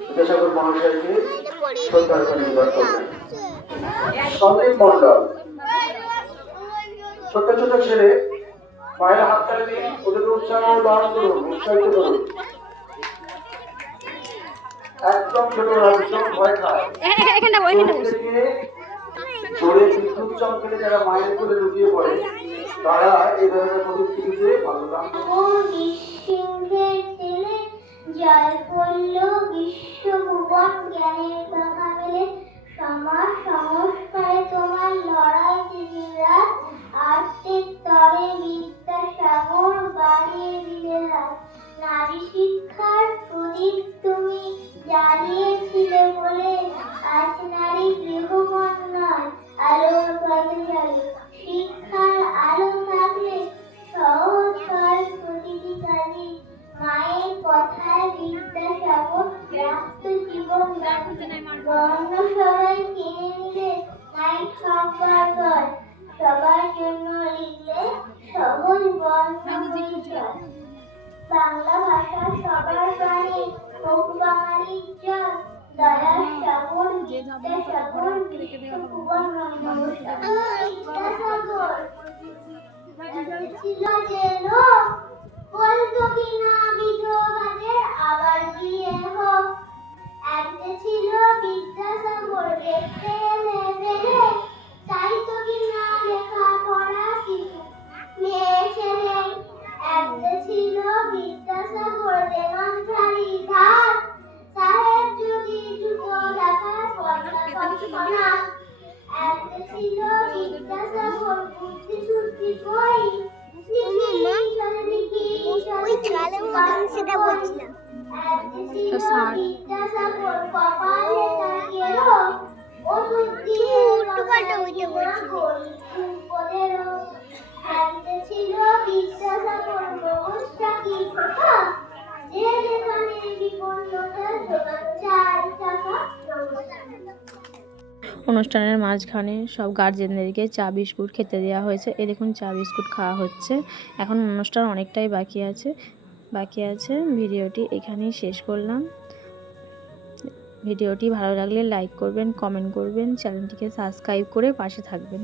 বিদ্যাসাগর মহাশয়কে শ্রদ্ধার্ঘ্য নিবেদন করবেন। সন্দীপ মন্ডল, ছোট ছোট ছেলে পায়ের হাততালি দিন, ওদের উৎসাহ দান করুন, উৎসাহিত করুন। একদম ছোটরা ভীষণ ভয় খায়, জোরে বিদ্যুৎ চমকালে যারা মায়ের কোলে লুকিয়ে পড়ে তারা এই ধরনের পরিস্থিতিতে ভালো কাম জল পড়ল বিশ্বভুবন জ্ঞানের পাখা মেলে সমাজ সংস্কারে তোমার লড়াই দিনরাত আর্থিক তরে বিদ্যাসাগর বাড়িয়ে দিলে হাত নারী শিক্ষার প্রদীপ তুমি জ্বালিয়েছিলে বলে আজ নারী গৃহবন নয় আলোর পথে চলে শিক্ষার আলো থাকলে সহজ হয় প্রতিটি কাজে মায়ের কথায় বিদ্যাসাগর রাখত জীবন বর্ণ সবাই কিনে নিলে নাই সবার ঘর সবার জন্য লিখলে সহজ বর্ণ বাংলা ভাষা সবার প্রাণে হোক বাঙালির জয় দয়ার সাগর বিদ্যাসাগর বিশ্বভুবন বিদ্যাসাগর ছিল যেন বলতো কিনা বিধবাদের আবার বিয়ে হোক একটা ছিল বিদ্যাসাগর দেখতে এলে বেড়ে চাইতো কিনা লেখা পড়া শিখে মেয়ে ছেলে একটা ছিল বিদ্যাসাগর দেওয়ান শাড়ি ধার সাহেব যদি জুতো লেখা পড়া একটা ছিল বিদ্যাসাগর বুদ্ধি শুদ্ধি কই সেটা বলছিলাম বিদ্যাসাগর কপালে লাগিয়ে ওষুধ দিয়ে ছিল বিদ্যাসাগর মগজটা কি কথা যে যেখানে বিপন্নতা চাই টাকা। অনুষ্ঠানের মাঝখানে সব গার্জেনদেরকে চা বিস্কুট খেতে দেওয়া হয়েছে। এই দেখুন চা বিস্কুট খাওয়া হচ্ছে। এখন অনুষ্ঠান অনেকটাই বাকি আছে। ভিডিওটি এখানেই শেষ করলাম। ভিডিওটি ভালো লাগলে লাইক করবেন, কমেন্ট করবেন, চ্যানেলটিকে সাবস্ক্রাইব করে পাশে থাকবেন।